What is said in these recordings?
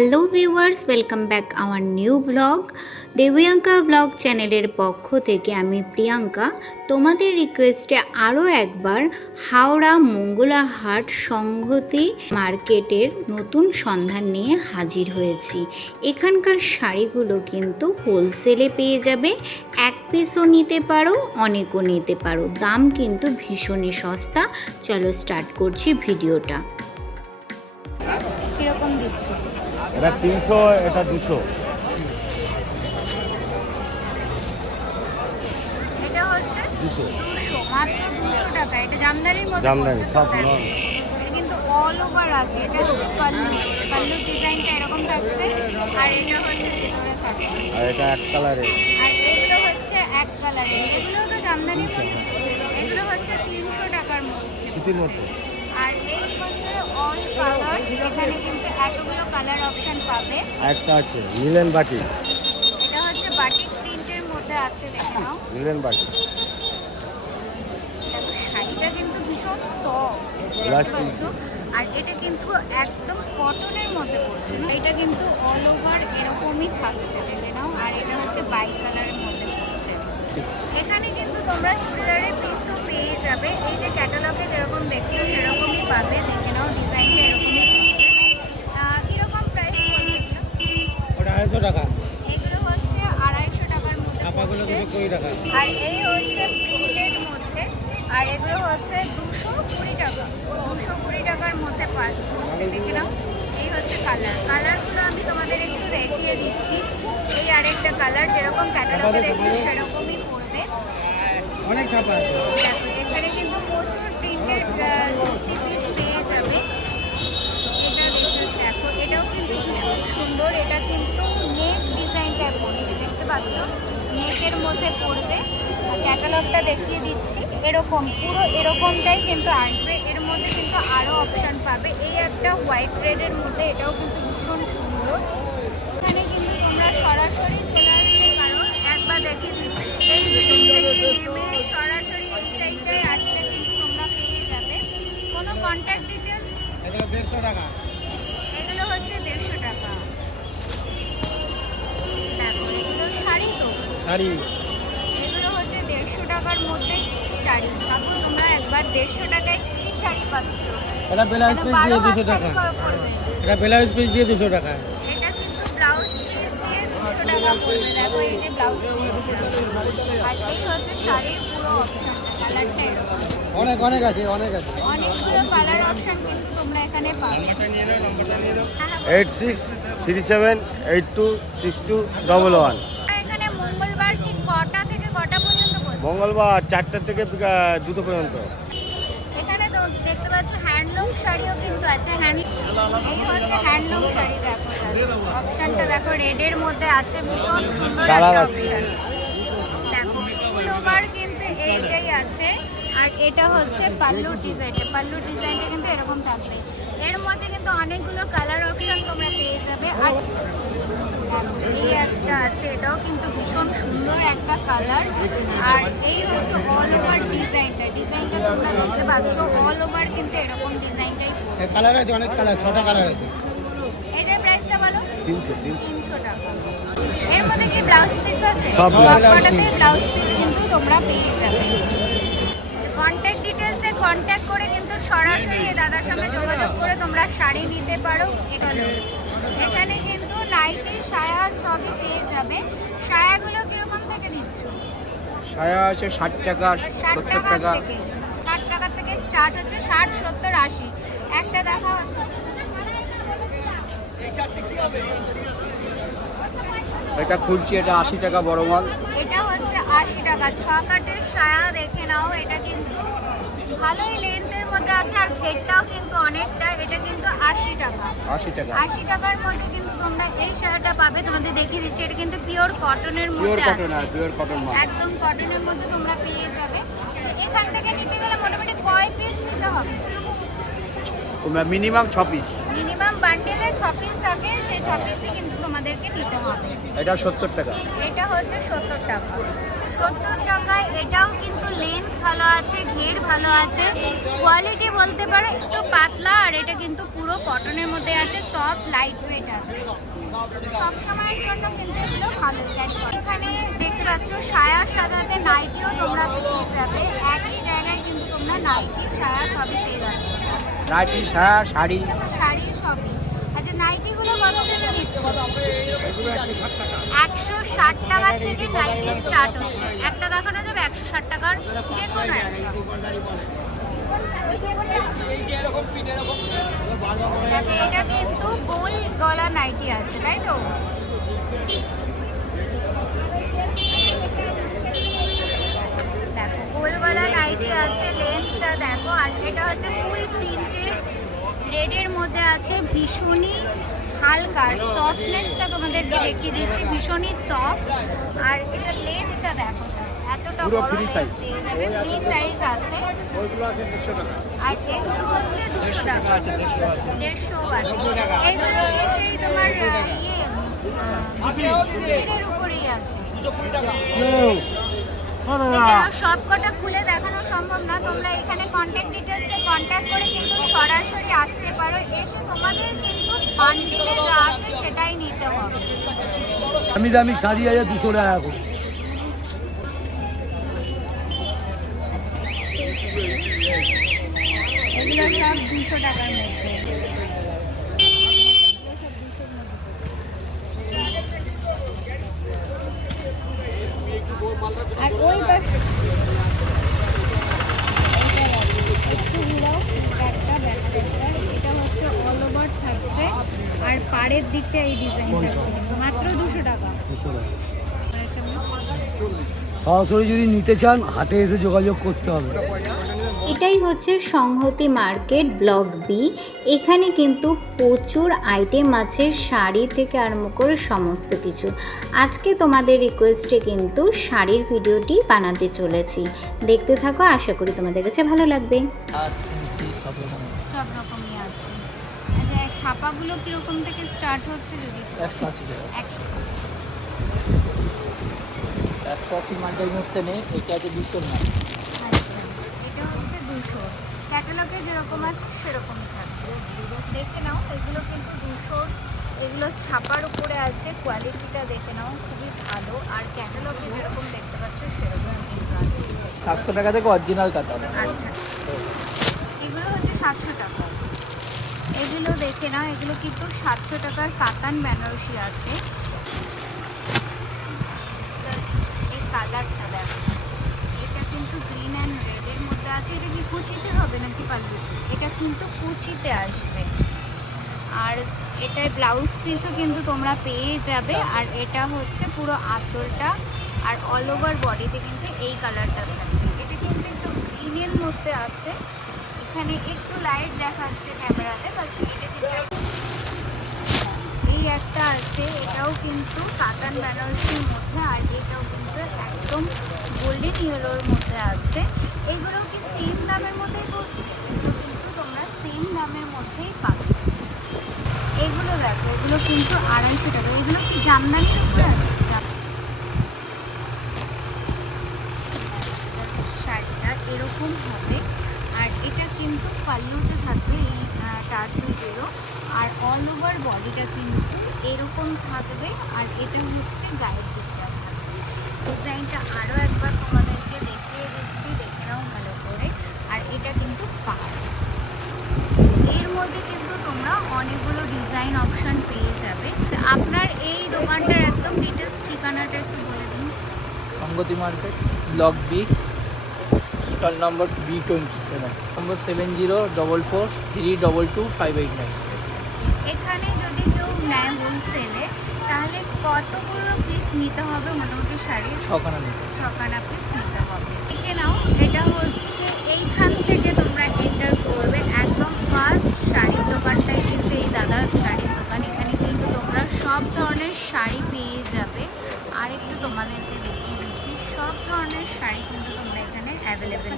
Hello viewers welcome back our new blog Debianka blog চ্যানেলের পক্ষ থেকে আমি প্রিয়াঙ্কা। তোমাদের রিকোয়েস্টে আরও একবার হাওড়া মঙ্গলা হাট সংহতি মার্কেটের নতুন সন্ধান নিয়ে হাজির হয়েছি। এখানকার শাড়িগুলো কিন্তু হোলসেলে পেয়ে যাবে। এক পিসও নিতে পারো, অনেকও নিতে পারো। দাম কিন্তু ভীষণই সস্তা। চলো স্টার্ট করছি ভিডিওটা কীরকম দিচ্ছ? এটা তিনশো এটা দুশো। জামদানি, সব কিন্তু অল ওভার আছে। এটা হচ্ছে পাল্লু পাল্লুর ডিজাইনটা এরকম থাকছে। আর এটা হচ্ছে ভেতরে থাকছে। আর এটা এক কালারে আর এগুলো হচ্ছে এক এগুলো তো জামদানির মধ্যে এগুলো হচ্ছে তিনশো টাকার মধ্যে। সুতির মতো অল কালার এখানে কিন্তু এতগুলো কালার অপশন পাবে। একটা আছে মিলেন বাটি। এটা হচ্ছে বাটিক প্রিন্টের মধ্যে আছে দেখে নাও। মিলেন বাটি। শাড়িটা কিন্তু ভীষণ সফট Glass দেখতে পাচ্ছ আর এটা কিন্তু একদম কটনের মধ্যে পড়ছে না। এটা কিন্তু অল ওভার এরকমই থাকছে দেখে নাও। আর এটা হচ্ছে বাই কালারের মধ্যে পড়ছে। এখানে কিন্তু তোমরা চুড়িদারের পিসও পেয়ে যাবে। এই যে ক্যাটালগে যেরকম দেখছ সেরকমই পাবে দেখে নাও ডিজাইনটা এরকমই আহ, কীরকম প্রাইস বলছে এগুলো? ওটা আড়াইশো টাকা। এগুলো হচ্ছে আড়াইশো টাকার মধ্যে ছাপাগুলো পড়ছে। কুড়ি টাকা। আর এই হচ্ছে প্রিন্টেড মধ্যে। আর এগুলো হচ্ছে দুশো কুড়ি টাকা। দুশো কুড়ি টাকার মধ্যে পাচ্ছে দেখে নাও। এই হচ্ছে কালার কালারগুলো আমি তোমাদের একটু দেখিয়ে দিচ্ছি। এই আরেকটা কালার যেরকম ক্যাটালগে দেখছ সেরকমই পড়বে। অনেক ছাপা আছে। এখানে কিন্তু প্রচুর প্রিন্টেড কুর্তি পিস পেয়ে যাবে। এটাও কিন্তু ভীষণ সুন্দর। এটা কিন্তু নেক ডিজাইনটা পড়ছে দেখতে পাচ্ছ? নেকের মধ্যে পড়বে। ক্যাটালগটা দেখিয়ে দিচ্ছি। এরকম, পুরো এরকমটাই কিন্তু আসবে। এর মধ্যে কিন্তু আরও অপশান পাবে। এই একটা হোয়াইট রেডের মধ্যে এটাও কিন্তু ভীষণ সুন্দর। এখানে কিন্তু তোমরা সরাসরি চলে আসতে পারো। একবার দেখিয়ে দিচ্ছি। এই বিল্ডিং থেকে নেমে সরাসরি এই সাইডটায় আসলে কিন্তু তোমরা পেয়ে যাবে। কোনো কন্ট্যাক্ট ডিটেলস দেড়শো টাকা। শাড়ি? এগুলো হচ্ছে দেড়শো টাকার মধ্যে শাড়ি। ভাবো তোমরা একবার দেড়শো টাকায় কি শাড়ি পাচ্ছ? এটা ব্লাউজ পিস দিয়ে দুশো টাকা। এটা ব্লাউজ পিস দিয়ে দুশো টাকা। এটা কিন্তু ব্লাউজ পিস দিয়ে দুশো টাকা পড়বে। দেখো এই যে ব্লাউজ পিসটা আর এই হচ্ছে শাড়ির পুরো অপশন কালারটা এরকম। অনেক অনেক আছে অনেক আছে। অনেকগুলো কালার অপশন কিন্তু তোমরা এখানে পাবে। Eight six three seven eight two six two double one আর এখানে মঙ্গলবার ঠিক কটা থেকে কটা পর্যন্ত বসে মঙ্গলবার চারটা থেকে দুটো পর্যন্ত। এখানে তো দেখতে পাচ্ছ হ্যান্ডলুম শাড়িও কিন্তু আছে। হ্যান্ড হ্যান্ডলুম শাড়ি দেখো অপশনটা দেখো রেডের মধ্যে আছে ভীষণ সুন্দর একটা অপশন দেখো কিন্তু এইটাই আছে। আর এটা হচ্ছে পাল্লুর ডিজাইনটা। পাল্লুর ডিজাইনটা কিন্তু এরকম থাকবে। এর মধ্যে কিন্তু অনেকগুলো কালার অপশন তোমরা পেয়ে যাবে। আর এই একটা আছে এটাও কিন্তু ভীষণ সুন্দর একটা কালার আর এই হচ্ছে অল ওভার ডিজাইনটা ডিজাইনটা তোমরা দেখতে পাচ্ছ অল ওভার কিন্তু এরকম ডিজাইনটাই কালার আছে অনেক কালার ছটা কালার আছে। এটার প্রাইসটা বলো? তিনশো তিনশো। তিনশো টাকা। এর মধ্যে কি ব্লাউজ পিস আছে? সব ব্লাউজ পিস কিন্তু তোমরা পেয়ে যাবে। কন্ট্যাক্ট কন্ট্যাক্ট করে কিন্তু সরাসরি এই দাদার সঙ্গে যোগাযোগ করে তোমরা শাড়ি নিতে পারো এখানে এখানে কিন্তু নাইটি সায়া সবই পেয়ে যাবে। সায়াগুলো কীরকম থেকে দিচ্ছ সায়া আছে ষাট টাকা ষাট সত্তর টাকা। ষাট টাকা থেকে স্টার্ট হচ্ছে ষাট সত্তর আশি। একটা দেখা এটা খুলছি এটা আশি টাকা বড় মাল। এটা হচ্ছে আশি টাকা। ছ কাটের সায়া দেখে নাও এটা কিন্তু ভালোই লেন্থের মধ্যে আছে আর ঘেরটাও কিন্তু অনেকটা এটা কিন্তু আশি টাকা। আশি টাকা। আশি টাকার মধ্যে কিন্তু তোমরা এই সায়াটা পাবে তোমাদের দেখিয়ে দিচ্ছি এটা কিন্তু পিওর কটনের মধ্যে কটন আছে। পিওর কটন মাল একদম কটনের মধ্যে তোমরা পেয়ে যাবে। এখান থেকে নিতে গেলে মোটামুটি কয় পিস নিতে হবে? মিনিমাম ছ পিস মিনিমাম বান্ডেলে ছ পিস থাকে সেই ছ পিসই কিন্তু তোমাদেরকে নিতে হবে। এটা সত্তর টাকা। এটা হচ্ছে সত্তর টাকা। সত্তর টাকায় এটাও কিন্তু লেন্থ ভালো আছে ঘের ভালো আছে। কোয়ালিটি বলতে পারো একটু পাতলা আর এটা কিন্তু পুরো কটনের মধ্যে আছে সফট লাইট ওয়েট আছে। সব সময়ের জন্য কিন্তু এগুলো ভালো। এখানে দেখতে পাচ্ছ সায়া সাজাতে নাইটিও তোমরা পেয়ে যাবে। একই জায়গায় কিন্তু তোমরা নাইটি সায়া সবই পেয়ে যাবে। নাইটি সায়া শাড়ি একশো ষাট টাকার থেকে নাইটি স্টার্ট হচ্ছে। একটা দেখানো যাবে একশো ষাট টাকার? এটা কিন্তু গোল গলা নাইটি আছে, তাই তো? দেখো নাইটি আছে লেন্থটা দেখো, আর এটা হচ্ছে ফুল প্রিন্টেড, রেডের মধ্যে আছে ভীষণই হালকা সফটনেসটা তোমাদেরকে দেখিয়ে দিচ্ছি। ভীষণই সফট আর এটা লেন্থটা দেখো এতটা বড় ফ্রি সাইজ আছে। ওইগুলো আছে দেড়শো টাকা। আর এগুলো হচ্ছে দুশো টাকা। দেড়শো আছে এগুলো সেই তোমার ইয়ে আহ, উপরেই আছে। এছাড়াও সব কটা খুলে দেখানো সম্ভব না। তোমরা এখানে কন্ট্যাক্ট ডিটেলসে কন্ট্যাক্ট করে কিন্তু সরাসরি আসতে পারো। এসে তোমাদের হবে। দামি দামি শাড়ি আছে দুশো টাকা করে। আর ওই পাশে একটু ঘুরাও ব্যাগটা ব্যাক সাইডটা এটা হচ্ছে অল ওভার থাকছে আর পাড়ের দিকটা এই ডিজাইন থাকছে মাত্র দুশো টাকা। সরাসরি যদি নিতে চান হাটে এসে যোগাযোগ করতে হবে। এটাই হচ্ছে সংহতি মার্কেট ব্লক বি এখানে কিন্তু প্রচুর আইটেম আছে শাড়ি থেকে আরম্ভ করে সমস্ত কিছু। আজকে তোমাদের রিকোয়েস্টে কিন্তু শাড়ির ভিডিওটি বানাতে চলেছি। দেখতে থাকো আশা করি তোমাদের কাছে ভালো লাগবে। ছাপাগুলো কীরকম থেকে স্টার্ট হচ্ছে যদি একশো আশি একশো। আশি মালটার মধ্যে নেই এটা আছে দুশো মাল। আচ্ছা এটা হচ্ছে দুশো। ক্যাটালগে যেরকম আছে সেরকমই থাকবে। দেখে নাও এগুলো কিন্তু দুশোর এগুলো ছাপার উপরে আছে কোয়ালিটিটা দেখে নাও খুবই ভালো। আর ক্যাটালগে যেরকম দেখতে পাচ্ছ সেরকম কিন্তু আছে। সাতশো টাকা থেকে অরিজিনাল কাতার আচ্ছা। এগুলো হচ্ছে সাতশো টাকা। এগুলো দেখে নাও, এগুলো কিন্তু সাতশো টাকার কাতান বেনারসি আছে। এই কালারটা দেখো। এটা কিন্তু গ্রিন অ্যান্ড রেডের মধ্যে আছে। এটা কি কুচিতে হবে নাকি পাল্লু এটা কিন্তু কুচিতে আসবে। আর এটার ব্লাউজ পিসও কিন্তু তোমরা পেয়ে যাবে। আর এটা হচ্ছে পুরো আঁচলটা। আর অল ওভার বডিতে কিন্তু এই কালারটা থাকবে। এটা কিন্তু একটু গ্রিনের মধ্যে আছে। এখানে একটু লাইট দেখাচ্ছে ক্যামেরাতে এই একটা আছে, এটাও কিন্তু কাতান বেনারসির মধ্যে, আর এটাও কিন্তু একদম গোল্ডেন ইয়েলোর মধ্যে আছে। এগুলো কি সেম দামের মধ্যেই পড়ছে? কিন্তু তোমরা সেম দামের মধ্যেই পাবে। এগুলো দেখো, এগুলো কিন্তু আড়াইশো টাকা। এগুলো কি জামদানির উপরে আছে? শাড়িটা এরকম হবে। এটা কিন্তু পাল্লুতে থাকবে এই টার্সেলগুলো আর অল ওভার বডিটা কিন্তু এরকম থাকবে। আর এটা হচ্ছে গায়ের দিকটা থাকবে ডিজাইনটা আরও একবার তোমাদেরকে দেখিয়ে দিচ্ছি, দেখে নাও ভালো করে। আর এটা কিন্তু পাড় এর মধ্যে কিন্তু তোমরা অনেকগুলো ডিজাইন অপশন পেয়ে যাবে। আপনার এই দোকানটার একদম ডিটেলস ঠিকানাটা একটু বলে দিন। Sangati market block B stall number B twenty seven number seven zero double four three double two five eight nine এখানে যদি কেউ নেয় হোলসেলে তাহলে কতগুলো পিস নিতে হবে? মোটামুটি শাড়ির ছখানা নিতে ছখানা পিস নিতে হবে। দেখে নাও এটা হচ্ছে এইখান থেকে তোমরা এন্টার করবে। একদম ফার্স্ট শাড়ির দোকানটাই কিন্তু এই দাদার শাড়ির দোকান। এখানে কিন্তু তোমরা সব ধরনের শাড়ি পেয়ে যাবে। আর একটু তোমাদেরকে দেখিয়ে দিচ্ছি। সব ধরনের শাড়ি কিন্তু অ্যাভেলেবেল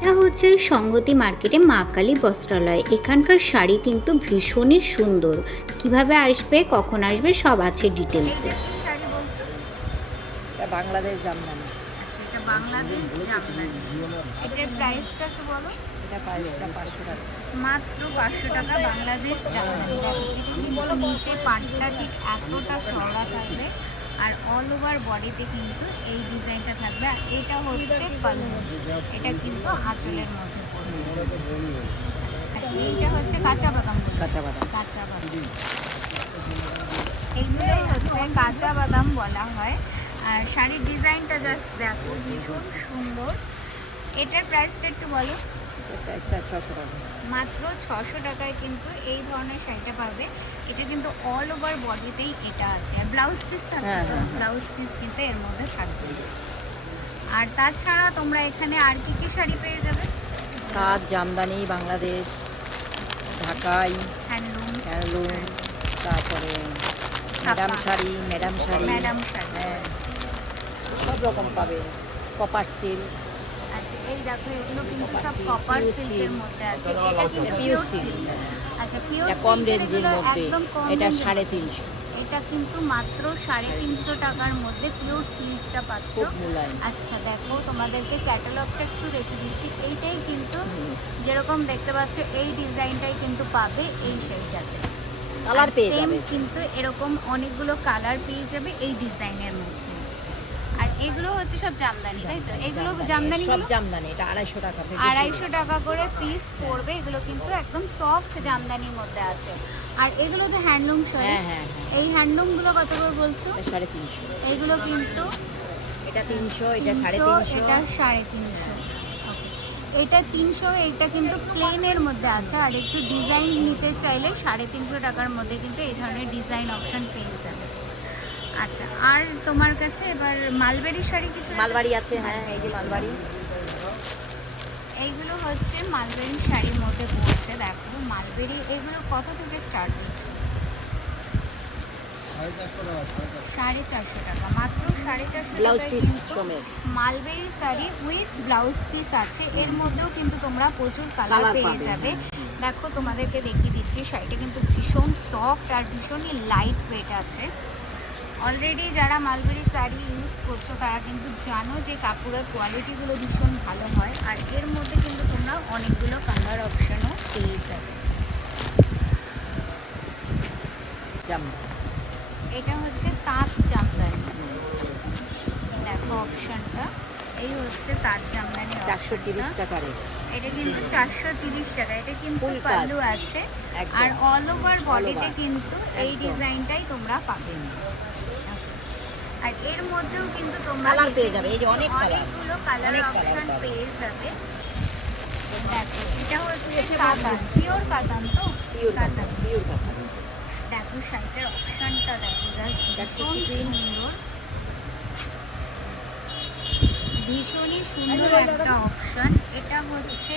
এটা হচ্ছে সংগতি মার্কেটে মা কালী বস্ত্রালয়। এখানকার শাড়ি কিন্তু ভীষণই সুন্দর। কীভাবে আসবে কখন আসবে সব আছে ডিটেলসে শাড়ি বলছো? এটা বাংলাদেশ জামদানি। আচ্ছা এটা বাংলাদেশ জামদানি। এটার প্রাইসটা একটু বলো। এটা প্রাইসটা পাঁচশো টাকা। মাত্র পাঁচশো টাকা বাংলাদেশ জামদানি। নিচে পাটটা ঠিক এতটা চওড়া থাকবে। আর অল ওভার বডিতে কিন্তু এই ডিজাইনটা থাকবে। আর এটা হচ্ছে পাল্লু এটা কিন্তু আঁচলের মধ্যে পড়বে। আচ্ছা এইটা হচ্ছে কাঁচা বাদাম কাঁচা বাদাম। কাঁচা বাদাম। এইগুলোই হচ্ছে কাঁচা বাদাম বলা হয়। আর শাড়ির ডিজাইনটা জাস্ট দেখো ভীষণ সুন্দর। এটার প্রাইসটা একটু বলো। প্রাইসটা ছশো টাকা। মাত্র ছশো টাকায় কিন্তু এই ধরনের শাড়িটা পাবে। এটা কিন্তু অল ওভার বডিতেই এটা আছে। আর ব্লাউজ পিস থাকবে হ্যাঁ, হ্যাঁ, হ্যাঁ। ব্লাউজ পিস কিন্তু এর মধ্যে থাকবে। আর তাছাড়া তোমরা এখানে আর কি কি শাড়ি পেয়ে যাবে? তাঁত জামদানি বাংলাদেশ ঢাকাই হ্যান্ডলুম হ্যান্ডলুম তারপরে madam sari madam sari. Madam sari. হ্যাঁ। সব রকম পাবে। কপার সিল্ক এই দেখো এগুলো কিন্তু সব কপার সিল্কের মধ্যে আছে। এটা কিন্তু পিওর সিল্ক আচ্ছা পিওর কম রেঞ্জের মধ্যে। এটা সাড়ে তিনশো। এটা কিন্তু মাত্র সাড়ে তিনশো টাকার মধ্যে পিওর সিল্কটা পাচ্ছ। আচ্ছা দেখো তোমাদেরকে ক্যাটালগটা একটু রেখে দিচ্ছি। এইটাই কিন্তু যেরকম দেখতে পাচ্ছ এই ডিজাইনটাই কিন্তু পাবে এই শাড়িটাতে কালার পেয়ে যাবে। কিন্তু এরকম অনেকগুলো কালার পেয়ে যাবে এই ডিজাইনের মধ্যে। এগুলো হচ্ছে সব জামদানি তাই তো? এগুলো জামদানি সব জামদানি এটা আড়াইশো টাকা আড়াইশো টাকা করে পিস পড়বে এগুলো কিন্তু একদম সফট জামদানির মধ্যে আছে। আর এগুলো তো হ্যান্ডলুম শাড়ি হ্যাঁ হ্যাঁ হ্যাঁ। এই হ্যান্ডলুমগুলো কত করে বলছো? এটা সাড়ে তিনশো। এইগুলো কিন্তু এটা তিনশো এটা সাড়ে 300, তিনশো। এটা সাড়ে তিনশো। এটা তিনশো এটা কিন্তু প্লেনের মধ্যে আছে। আর একটু ডিজাইন নিতে চাইলে সাড়ে তিনশো টাকার মধ্যে কিন্তু এই ধরনের ডিজাইন অপশন পেয়ে যাবে। আচ্ছা আর তোমার কাছে এবার মালবেরি শাড়ি কিছু মালবাড়ি আছে হ্যাঁ এই যে মালবাড়ি। এইগুলো হচ্ছে মালবেরি শাড়ির মধ্যে পড়ছে দেখো মালবেরি এগুলো কত থেকে স্টার্ট হচ্ছে? সাড়ে চারশো টাকা মাত্র সাড়ে চারশো blouse piece mulberry sari with blouse piece আছে এর মধ্যেও কিন্তু তোমরা প্রচুর কালার পেয়ে যাবে। দেখো তোমাদেরকে দেখিয়ে দিচ্ছি শাড়িটা কিন্তু ভীষণ সফট আর ভীষণই লাইট ওয়েট আছে। অলরেডি যারা মালবেরি শাড়ি ইউজ করছ তারা কিন্তু জানো যে কাপড়ের কোয়ালিটিগুলো ভীষণ ভালো হয়। আর এর মধ্যে কিন্তু তোমরা অনেকগুলো কালার অপশনও পেয়ে যাবে। এটা হচ্ছে তাঁত জামদানি। দেখো অপশনটা এই হচ্ছে তাঁত জামদানি চারশো তিরিশ টাকা রেট। এটা কিন্তু চারশো তিরিশ টাকা। এটা কিন্তু কাজ। আছে। আর অল ওভার বডিতে কিন্তু এই ডিজাইনটাই তোমরা পাবে। আর এর মধ্যেও কিন্তু তোমরা দেখে পেয়ে যাবে, এই যে অনেক colour। অনেকগুলো কালার অপশন পেয়ে যাবে। দেখো এটা হচ্ছে কাতান পিওর কাতান তো? পিওর কাতান পিওর কথা দেখো শাড়িটার অপশনটা দেখো জাস্ট ভীষণ সুন্দর। ভীষণই সুন্দর একটা অপশন এটা হচ্ছে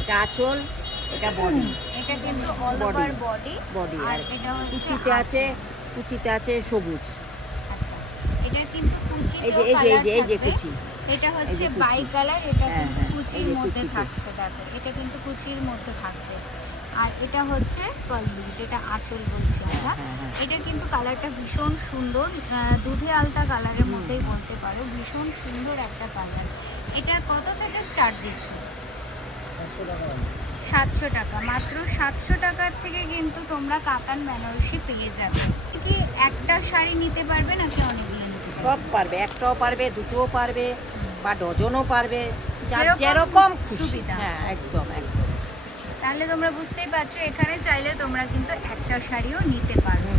এটা এটা বডি এটা কিন্তু অল ওভার বডি বডি আর আর এটা হচ্ছে কুচিতে আছে কুচিতে আছে সবুজ আচ্ছা এটা কিন্তু কুচি এই যে এই যে এই যে এই যে কুচি। এটা হচ্ছে। বাই কালার এটা হ্যাঁ, কিন্তু হ্যাঁ, কুচির মধ্যে থাকছে দেখো এটা কিন্তু কুচির মধ্যে থাকবে আর এটা হচ্ছে পল্লু যেটা আঁচল বলছি আমরা। হ্যাঁ। এটা কিন্তু কালারটা ভীষণ সুন্দর দুধে আলতা কালারের মধ্যেই বলতে পারো ভীষণ সুন্দর একটা কালার। এটা কত থেকে স্টার্ট দিচ্ছি? সাতশো টাকা। মাত্র সাতশো টাকার থেকে কিন্তু তোমরা কাতান বেনারসি পেয়ে যাবে। কি একটা শাড়ি নিতে পারবে নাকি পারবে সব পারবে একটাও পারবে দুটোও পারবে বা ডজনও পারবে যার যেরকম খুশি। হ্যাঁ একদম একদম। তাহলে তোমরা বুঝতেই পারছ এখানে চাইলে তোমরা কিন্তু একটা শাড়িও নিতে পারবে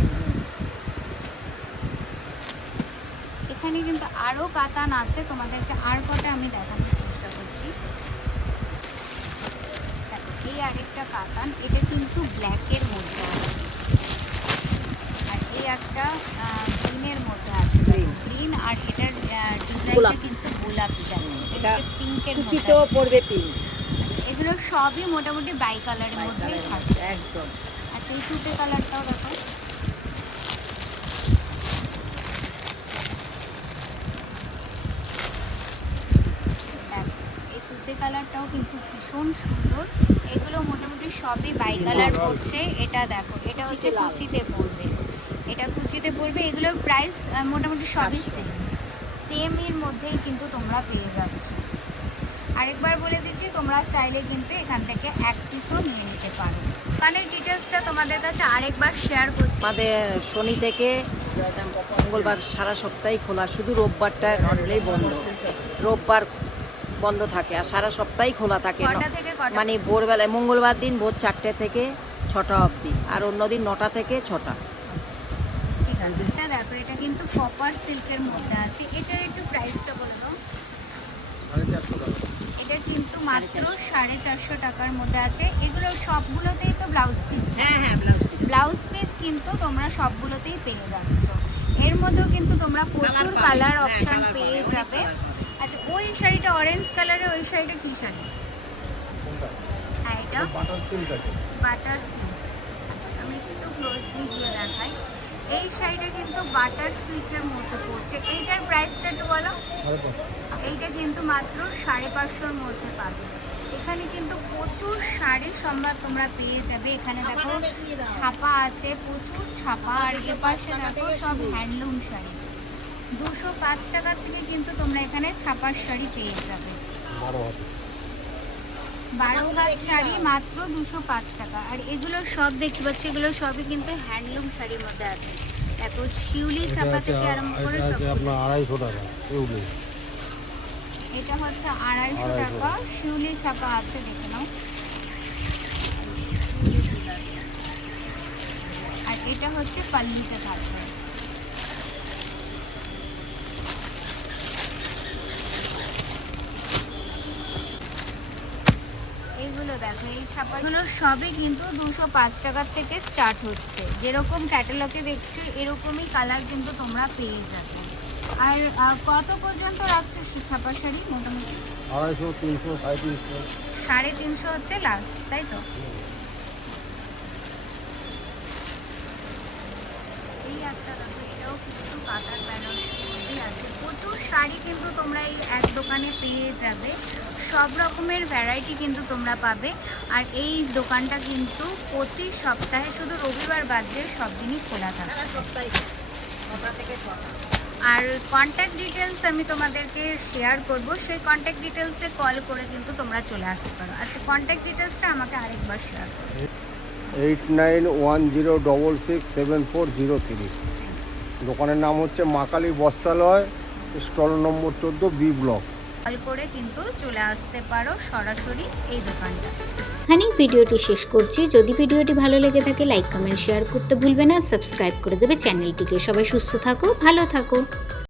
এখানে কিন্তু আরও কাতান আছে তোমাদেরকে আর কটা আমি দেখানোর চেষ্টা করছি। এই আরেকটা কাতান এটা কিন্তু ব্ল্যাকের মধ্যে আছে। আর এই একটা গ্রিনের মধ্যে আছে. গ্রিন আর এটার ডিজাইনটা কিন্তু গোলাপি এটা পিঙ্কের মধ্যে কুচিতেও পড়বে পিঙ্ক এগুলো সবই মোটামুটি বাই কালারের মধ্যেই থাকে একদম আচ্ছা এই তুতে কালারটাও দেখো। দেখো, এই তুতে কালারটাও কিন্তু ভীষণ সুন্দর। এগুলো মোটামুটি সবই বাই কালার পড়ছে এটা দেখো। এটা হচ্ছে কুচিতে পড়বে। এটা কুচিতে পড়বে এগুলোর প্রাইস মোটামুটি সবই সেম সেম এর মধ্যেই কিন্তু তোমরা পেয়ে যাচ্ছ। আরেকবার বলে দিচ্ছি তোমরা চাইলে কিন্তু এখান থেকে এক পিসও নিয়ে নিতে পারো। দোকানের ডিটেলসটা তোমাদের কাছে আরেকবার শেয়ার করছি। আমাদের শনি থেকে মঙ্গলবার সারা সপ্তাহে খোলা শুধু রোববারটা হলেই বন্ধ। রোববার বন্ধ থাকে আর সারা সপ্তাহে খোলা থাকে মানে ভোরবেলায় মঙ্গলবার দিন ভোর চারটে থেকে ছটা অবধি আর অন্যদিন নটা থেকে ছটা। ঠিক আছে এটা দেখো এটা কিন্তু কপার সিল্কের মধ্যে আছে। এটার একটু প্রাইসটা বলে দাও। এটা কিন্তু মাত্র সাড়ে চারশো। টাকার মধ্যে আছে। এগুলো সবগুলোতেই তো ব্লাউজ পিস হ্যাঁ হ্যাঁ ব্লাউজ পিস কিন্তু তোমরা সবগুলোতেই পেয়ে যাচ্ছ। এর মধ্যেও কিন্তু তোমরা প্রচুর কালার হ্যাঁ, অপশন পেয়ে যাবে। আচ্ছা ওই শাড়িটা অরেঞ্জ কালারের ওই শাড়িটা কি শাড়ি? হ্যাঁ এটা বাটার সিল্ক বাটার সিল্ক আচ্ছা আমি একটু ক্লোজলি গিয়ে দেখাই। এই শাড়িটা কিন্তু বাটার সিল্কের মধ্যে পড়ছে। এইটার প্রাইসটা একটু বলো। এইটা কিন্তু মাত্র সাড়ে পাঁচশোর মধ্যে পাবে। এখানে কিন্তু প্রচুর শাড়ির সম্ভার তোমরা পেয়ে যাবে। এখানে দেখো ছাপা আছে প্রচুর ছাপা। আর এ পাশে দেখো সব হ্যান্ডলুম শাড়ি। দুশো পাঁচ টাকা থেকে কিন্তু তোমরা এখানে ছাপার শাড়ি পেয়ে যাবে। বারো হাত শাড়ি মাত্র দুশো পাঁচ টাকা। আর এগুলো সব দেখতে পাচ্ছি এগুলো সবই কিন্তু হ্যান্ডলুম শাড়ির মধ্যে আছে। দেখো শিউলি ছাপা থেকে আরম্ভ করে সব আপনার আড়াইশো টাকা এগুলো। এটা হচ্ছে আড়াইশো টাকা। শিউলি ছাপা আছে দেখে নাও। আর এটা হচ্ছে পাল্লিতে থাকবে ছাপাগুলো সবই কিন্তু দুশো পাঁচ টাকার থেকে স্টার্ট হচ্ছে। যেরকম ক্যাটালগে দেখছ এরকমই কালার কিন্তু তোমরা পেয়ে যাবে। আর কত পর্যন্ত রাখছো ছাপা শাড়ি? মোটামুটি আড়াইশো তিনশো সাড়ে তিনশো। সাড়ে তিনশো হচ্ছে লাস্ট তাই তো? এই একটা দেখো এটাও কিন্তু কাতার বেনারসির মধ্যেই আছে। প্রচুর শাড়ি কিন্তু তোমরা এই এক দোকানে পেয়ে যাবে। সব রকমের ভ্যারাইটি কিন্তু তোমরা পাবে। আর এই দোকানটা কিন্তু প্রতি সপ্তাহে শুধু রবিবার বাদ দিয়ে সব দিনই খোলা থাকে। আর কন্ট্যাক্ট ডিটেলস আমি তোমাদেরকে শেয়ার করব। সেই কন্ট্যাক্ট ডিটেলসে কল করে কিন্তু তোমরা চলে আসতে পারো। আচ্ছা কন্ট্যাক্ট ডিটেলসটা আমাকে আরেকবার শেয়ার করো। Eight nine one zero double six seven four zero three. দোকানের নাম হচ্ছে মা কালী বস্ত্রালয় স্টল নম্বর চোদ্দ বি ব্লক। কল করে কিন্তু চলে আসতে পারো সরাসরি এই দোকানটা। এখানেই ভিডিওটি শেষ করছি। যদি ভিডিওটি ভালো লেগে থাকে লাইক কমেন্ট শেয়ার করতে ভুলবে না। সাবস্ক্রাইব করে দেবে চ্যানেলটিকে। সবাই সুস্থ থাকো, ভালো থাকো।